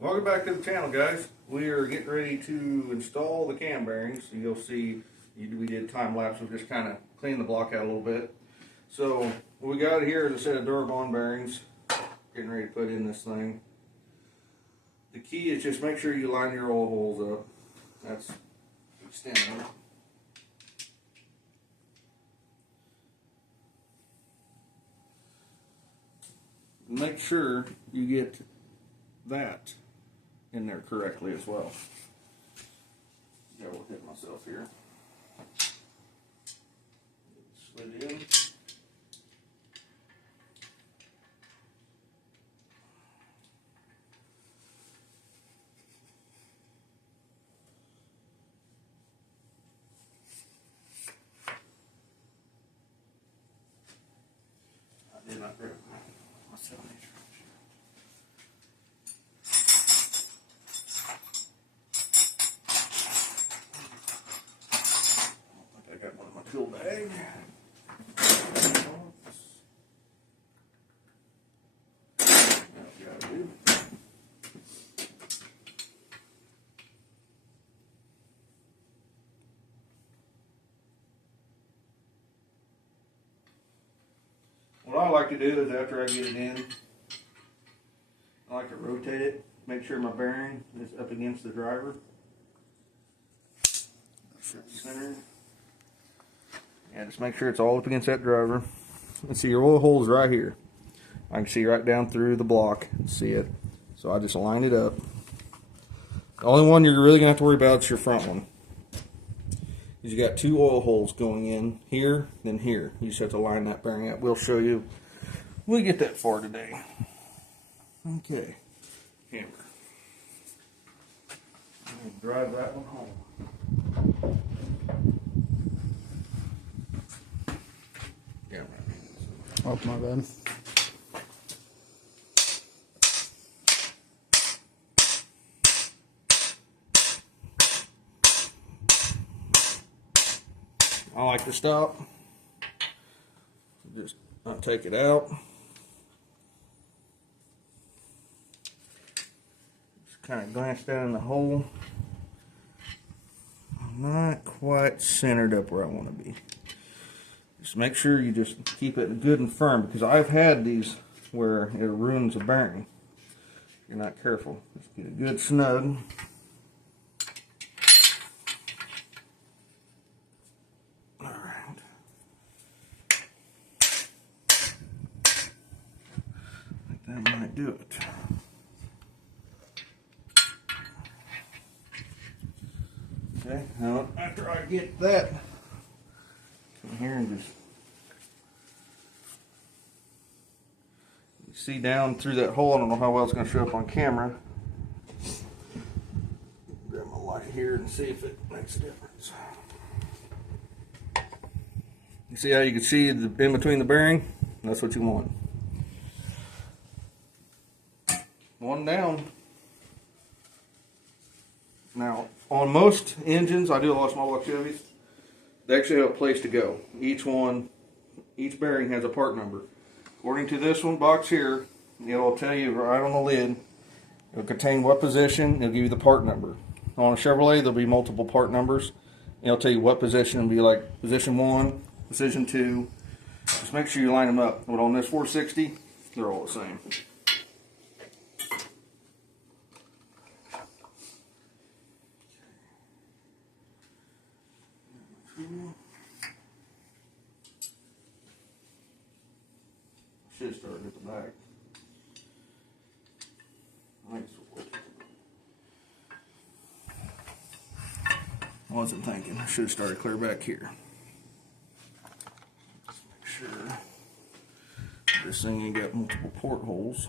Welcome back to the channel, guys. We are getting ready to install the cam bearings. You'll see we did time lapse of just kind of cleaning the block out a little bit. So what we got here is a set of Durabond bearings. Getting ready to put in this thing. The key is just make sure you line your oil holes up. That's extending. Make sure you get that in there correctly as well. Yeah, we'll hit myself here. Slid in. I did not grab my 7/8 wrench. Tool bag. What I like to do is after I get it in, I like to rotate it, make sure my bearing is up against the driver. Center. Yeah, just make sure it's all up against that driver. Let's see, your oil hole's right here. I can see right down through the block and see it. So I just line it up. The only one you're really gonna have to worry about is your front one. You got two oil holes going in here, then here. You just have to line that bearing up. We'll show you. We'll get that far today. Okay. Hammer. Drive that one home. Oh, my bad. I like to stop. Just take it out. Just kind of glance down in the hole. I'm not quite centered up where I want to be. Just make sure you just keep it good and firm, because I've had these where it ruins a bearing. If you're not careful. Just get it good snug. Alright. I think that might do it. Okay, now after I get that in here and just see down through that hole. I don't know how well it's going to show up on camera. Grab my light here and see if it makes a difference. You see how you can see in between the bearing? That's what you want. One down. Now, on most engines, I do a lot of small block Chevys, they actually have a place to go. Each bearing has a part number. According to this one box here, it'll tell you right on the lid, it'll contain what position, it'll give you the part number. On a Chevrolet, there'll be multiple part numbers. It'll tell you what position, it'll be like position 1, position 2. Just make sure you line them up. But on this 460, they're all the same. Should start at the back. I wasn't thinking. I should have started clear back here. Let's make sure this thing ain't got multiple portholes.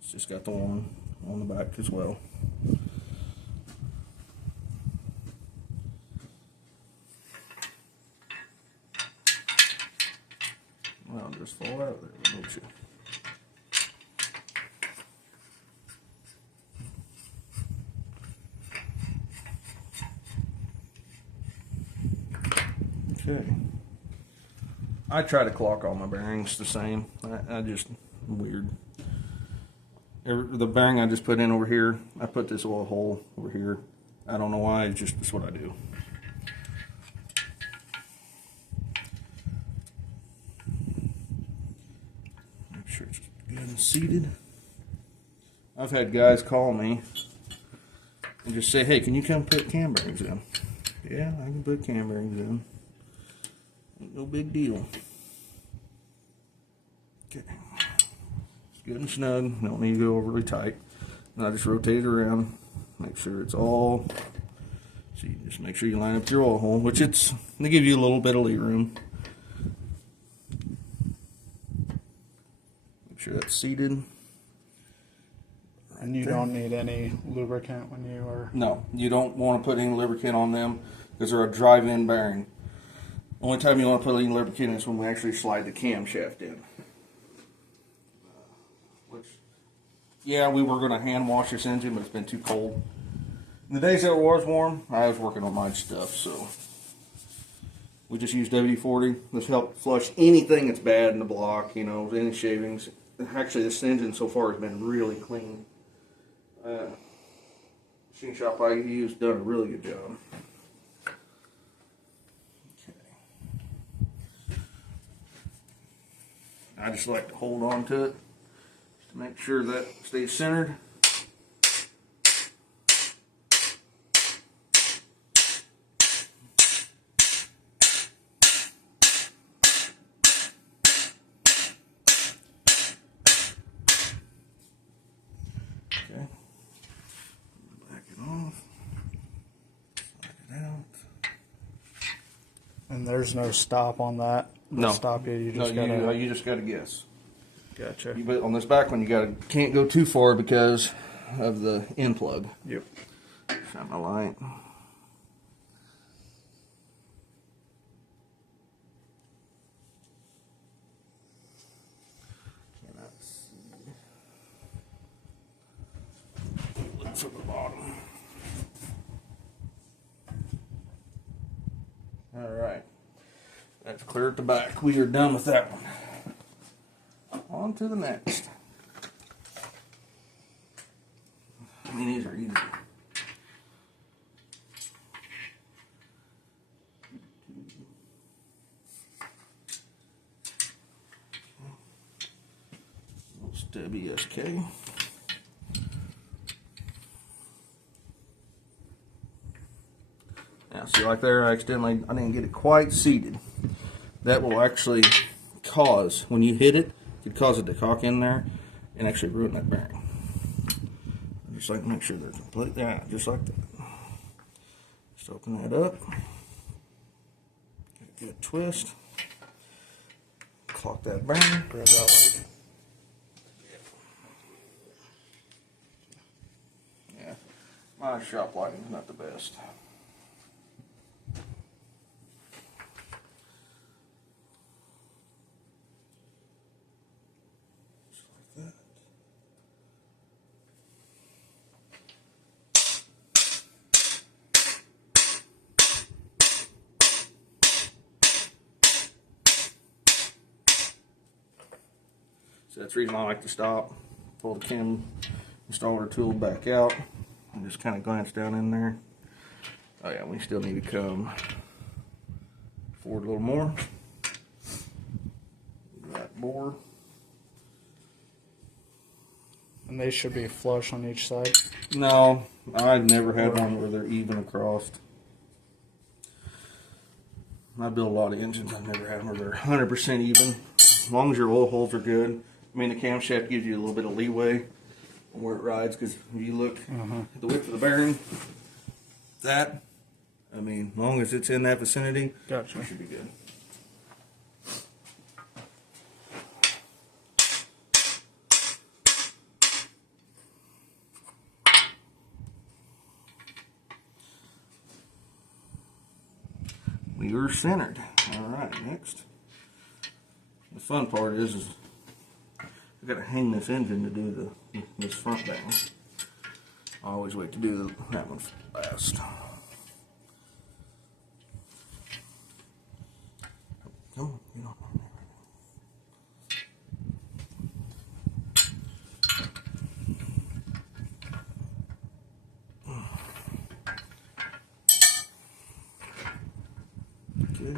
It's just got the one on the back as well. Well, just fall out of there, don't you? Okay. I try to clock all my bearings the same. I just weird. The bearing I just put in over here, I put this oil hole over here. I don't know why. It's what I do. Make sure it's good and seated. I've had guys call me and just say, "Hey, can you come put cam bearings in?" Yeah, I can put cam bearings in. Ain't no big deal. Okay. It's good and snug. Don't need to go overly tight. And I just rotate it around. Make sure it's all. So you just make sure you line up your oil hole, which they give you a little bit of lee room. Make sure that's seated. And you don't need any lubricant when you are... No, you don't want to put any lubricant on them because they're a drive-in bearing. Only time you want to put any lubricant is when we actually slide the camshaft in. Yeah, we were going to hand wash this engine, but it's been too cold. In the days that it was warm, I was working on my stuff, so we just used WD-40. This helped flush anything that's bad in the block, any shavings. Actually, this engine so far has been really clean. Machine shop I used done a really good job. I just like to hold on to it to make sure that stays centered. Okay. Back it off. Slide it out. And there's no stop on that. No. Stop you. You just gotta guess. Gotcha. But on this back one, can't go too far because of the end plug. Yep. Shine my light. Cannot see. Look from the bottom. All right. That's clear at the back. We are done with that one. On to the next. I mean, these are easy. WSK. Now, see, like there, I didn't get it quite seated. That will actually cause, when you hit it, could cause it to cock in there and actually ruin that bearing. Just like to make sure they're completely out, just like that. Just open that up. Get a good twist. lock that bearing. Grab that light. Yeah, my shop lighting's not the best. Just like that. So that's the reason I like to stop, pull the cam installer tool back out, and just kind of glance down in there. Oh yeah, we still need to come forward a little more. That bore. And they should be flush on each side. No, I've never had one where they're even across. I build a lot of engines, I've never had them where they're 100% even. As long as your oil holes are good. I mean, the camshaft gives you a little bit of leeway on where it rides, because if you look at the width of the bearing, that, I mean, as long as it's in that vicinity, Gotcha. it should be good. We are centered. All right, next. The fun part is I got to hang this engine to do this front down. I always wait to do that one last. Come on, get on. Okay.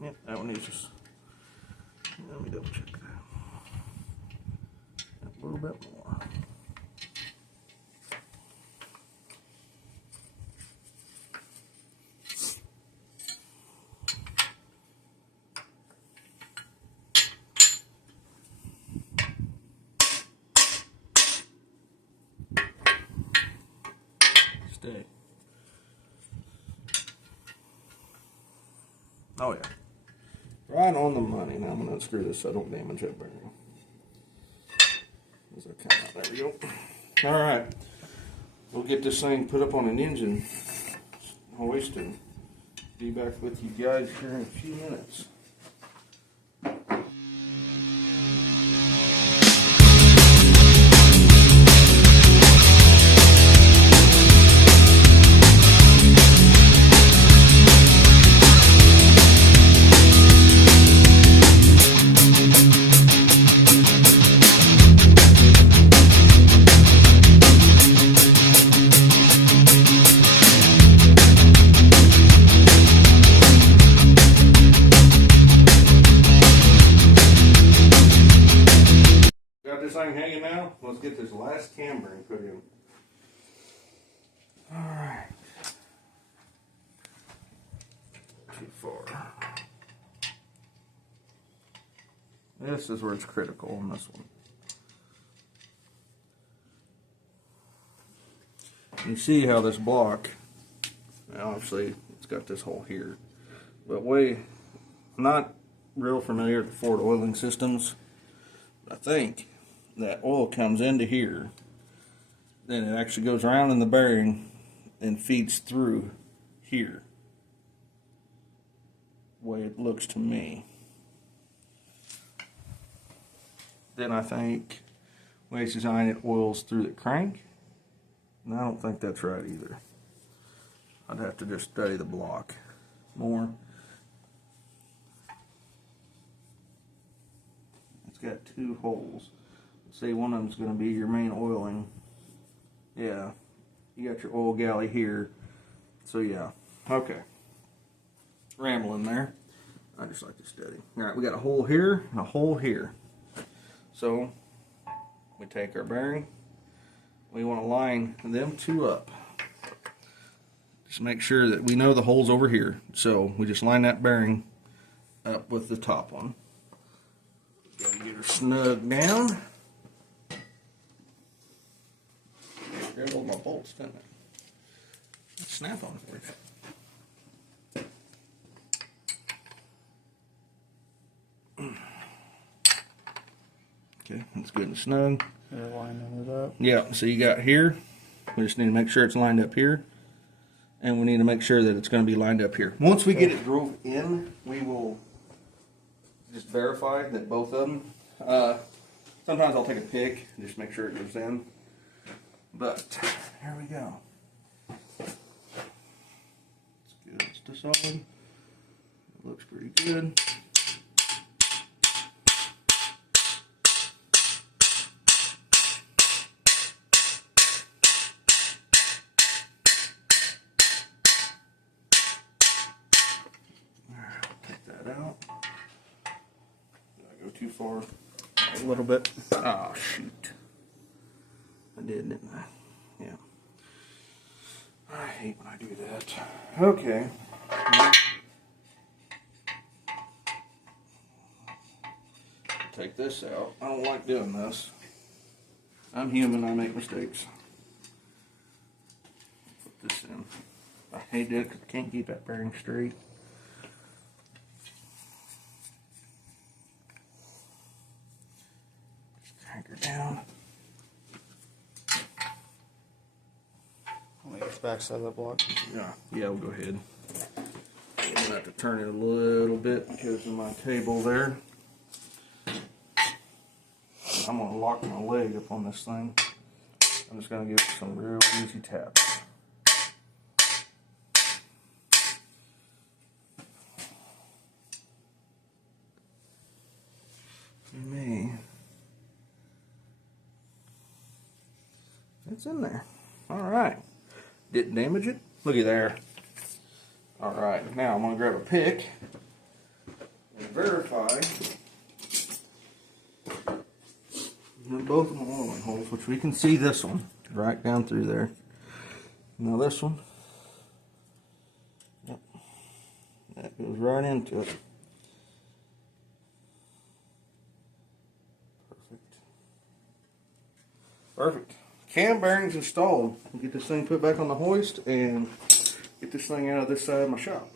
Yep, that one needs just. Let me double check that. A little bit more. Stay. Oh yeah. Right on the money. Now I'm going to unscrew this so I don't damage that bearing. There we go. Alright. We'll get this thing put up on an engine hoist and be back with you guys here in a few minutes. Got this thing hanging now. Let's get this last cam bearing put in. Alright. Too far. This is where it's critical on this one. You see how this block, obviously it's got this hole here, but I'm not real familiar with the Ford oiling systems. I think that oil comes into here, then it actually goes around in the bearing and feeds through here. The way it looks to me. Then I think the way it's designed, it oils through the crank. And I don't think that's right either. I'd have to just study the block more. It's got two holes. Say one of them's going to be your main oiling. Yeah, you got your oil galley here. So yeah, okay. Rambling there. I just like to study. All right, we got a hole here and a hole here. So we take our bearing. We want to line them two up. Just make sure that we know the hole's over here. So we just line that bearing up with the top one. Gotta get her snug down. Grab all my bolts, didn't it? Snap on for you. Okay, that's good and snug. You're lining it up. Yeah, so you got here. We just need to make sure it's lined up here. And we need to make sure that it's going to be lined up here. Once we get it drove in, we will just verify that both of them. Sometimes I'll take a pick and just make sure it goes in. But here we go. It's good. It's still solid. It looks pretty good. Take that out. Did I go too far? A little bit. Oh, shoot. I did, didn't I? Yeah. I hate when I do that. Okay. Take this out. I don't like doing this. I'm human, I make mistakes. Put this in. I hate it because I can't keep that bearing straight. Anchor down. I'll make it backside of the block. Yeah, we'll go ahead. I'm gonna have to turn it a little bit because of my table there. I'm gonna lock my leg up on this thing. I'm just gonna give it some real easy taps. Me. It's in there. Alright. Didn't damage it. Looky there. Alright, now I'm going to grab a pick and verify that both of my oiling holes, which we can see this one right down through there. Now this one, yep, that goes right into it. Perfect. Cam bearings installed. We'll get this thing put back on the hoist and get this thing out of this side of my shop.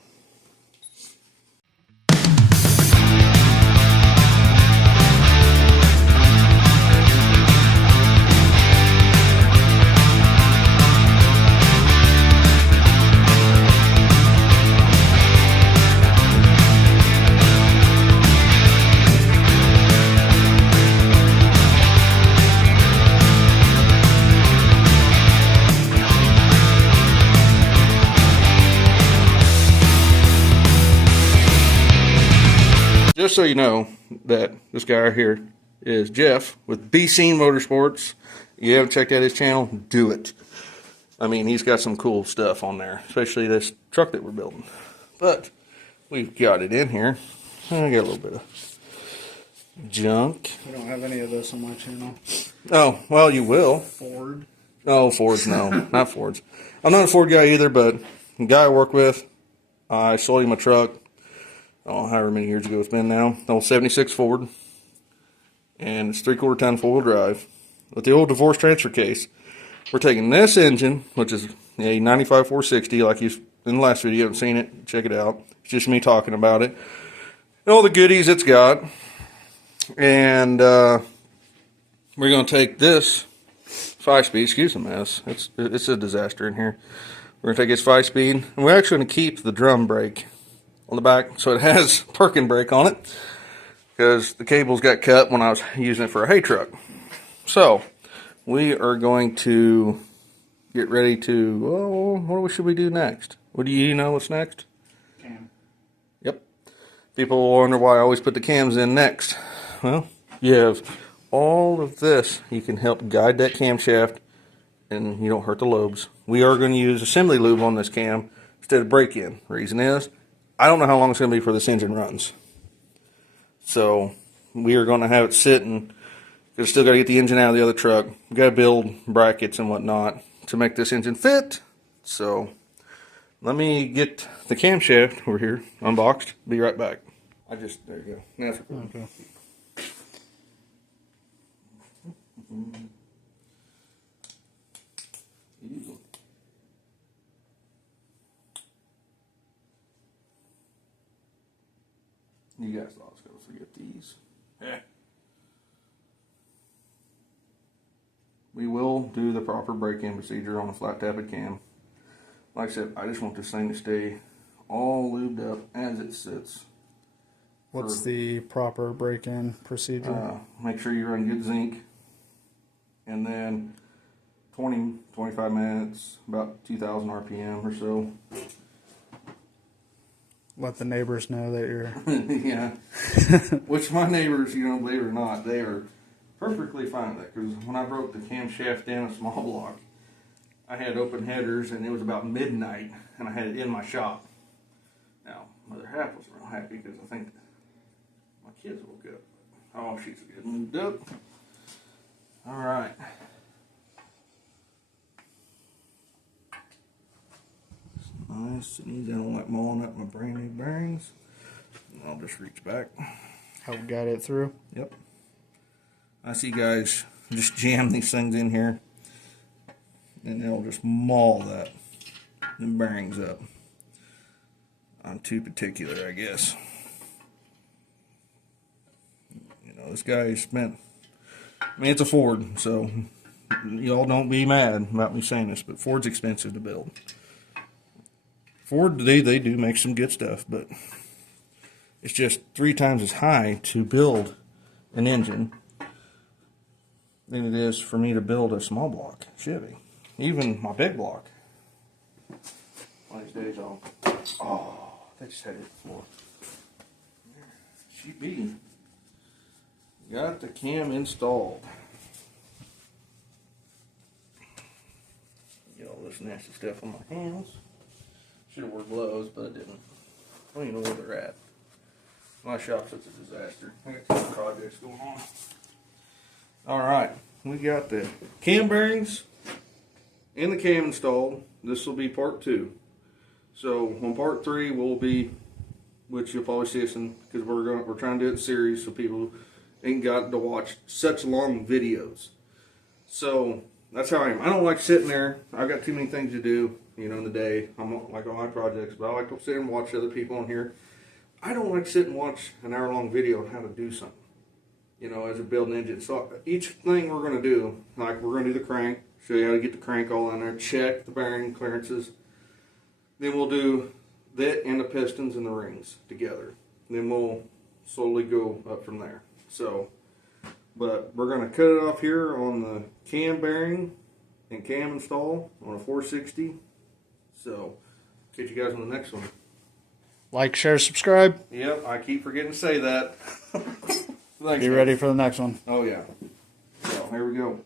Just so you know that this guy right here is Jeff with B Scene Motorsports. You haven't checked out his channel, do it. I mean, he's got some cool stuff on there, especially this truck that we're building. But we've got it in here. I got a little bit of junk. We don't have any of this on my channel. Oh, well, you will. Ford. Oh, Fords, no, not Fords. I'm not a Ford guy either, but the guy I work with, I sold him a truck. Oh, however many years ago it's been now. The old 76 Ford. And it's 3/4 ton 4-wheel drive. With the old divorce transfer case, we're taking this engine, which is a 95 460, like you in the last video. You haven't seen it, check it out. It's just me talking about it. And all the goodies it's got. And we're going to take this 5-speed, excuse the mess. It's a disaster in here. We're going to take this 5-speed, and we're actually going to keep the drum brake on the back, so it has parking brake on it, because the cables got cut when I was using it for a hay truck. So we are going to get ready to, oh, what should we do next? What do you know what's next? Cam. Yep. People wonder why I always put the cams in next. Well, you have all of this. You can help guide that camshaft and you don't hurt the lobes. We are going to use assembly lube on this cam instead of break-in. Reason is, I don't know how long it's going to be before this engine runs. So we are going to have it sitting Because still got to get the engine out of the other truck. We got to build brackets and whatnot to make this engine fit. So let me get the camshaft over here unboxed. Be right back. There you go. Now it's recording. Okay. You guys thought I was going to forget these. Yeah. We will do the proper break-in procedure on a flat-tapped cam. Like I said, I just want this thing to stay all lubed up as it sits. What's the proper break-in procedure? Make sure you run good zinc. And then 25 minutes, about 2,000 RPM or so. Let the neighbors know that you're... Yeah. Which my neighbors, believe it or not, they are perfectly fine with that. Because when I broke the camshaft in a small block, I had open headers and it was about midnight and I had it in my shop. Now, Mother Half was real happy because I think my kids woke up. Oh, she's getting moved up. All right. Nice and easy. I don't like mauling up my brand new bearings. I'll just reach back. Help guide it through? Yep. I see guys just jam these things in here and they'll just maul the bearings up. I'm too particular, I guess. This guy spent, it's a Ford, so y'all don't be mad about me saying this, but Ford's expensive to build. Ford, they do make some good stuff, but it's just 3 times as high to build an engine than it is for me to build a small block Chevy. Even my big block. One of these days they just had it the floor. Sheep B. Got the cam installed. Get all this nasty stuff on my hands. Should have worn gloves, but I didn't. I don't even know where they're at. My shop's such a disaster. I got 2 projects going on. Alright, we got the cam bearings and the cam installed. This will be part 2. So on part 3 will be, which you'll probably see us in, because we're trying to do it in series so people ain't got to watch such long videos. So that's how I am. I don't like sitting there. I've got too many things to do, in the day. I'm like on my projects, but I like to sit and watch other people on here. I don't like to sit and watch an hour-long video on how to do something, as a building engine. So each thing we're going to do, like we're going to do the crank, show you how to get the crank all in there, check the bearing clearances. Then we'll do that and the pistons and the rings together. Then we'll slowly go up from there. So, but we're going to cut it off here on the cam bearing and cam install on a 460. So, catch you guys on the next one. Like, share, subscribe. Yep, I keep forgetting to say that. Thanks, Be ready for the next one. Oh, yeah. So, here we go.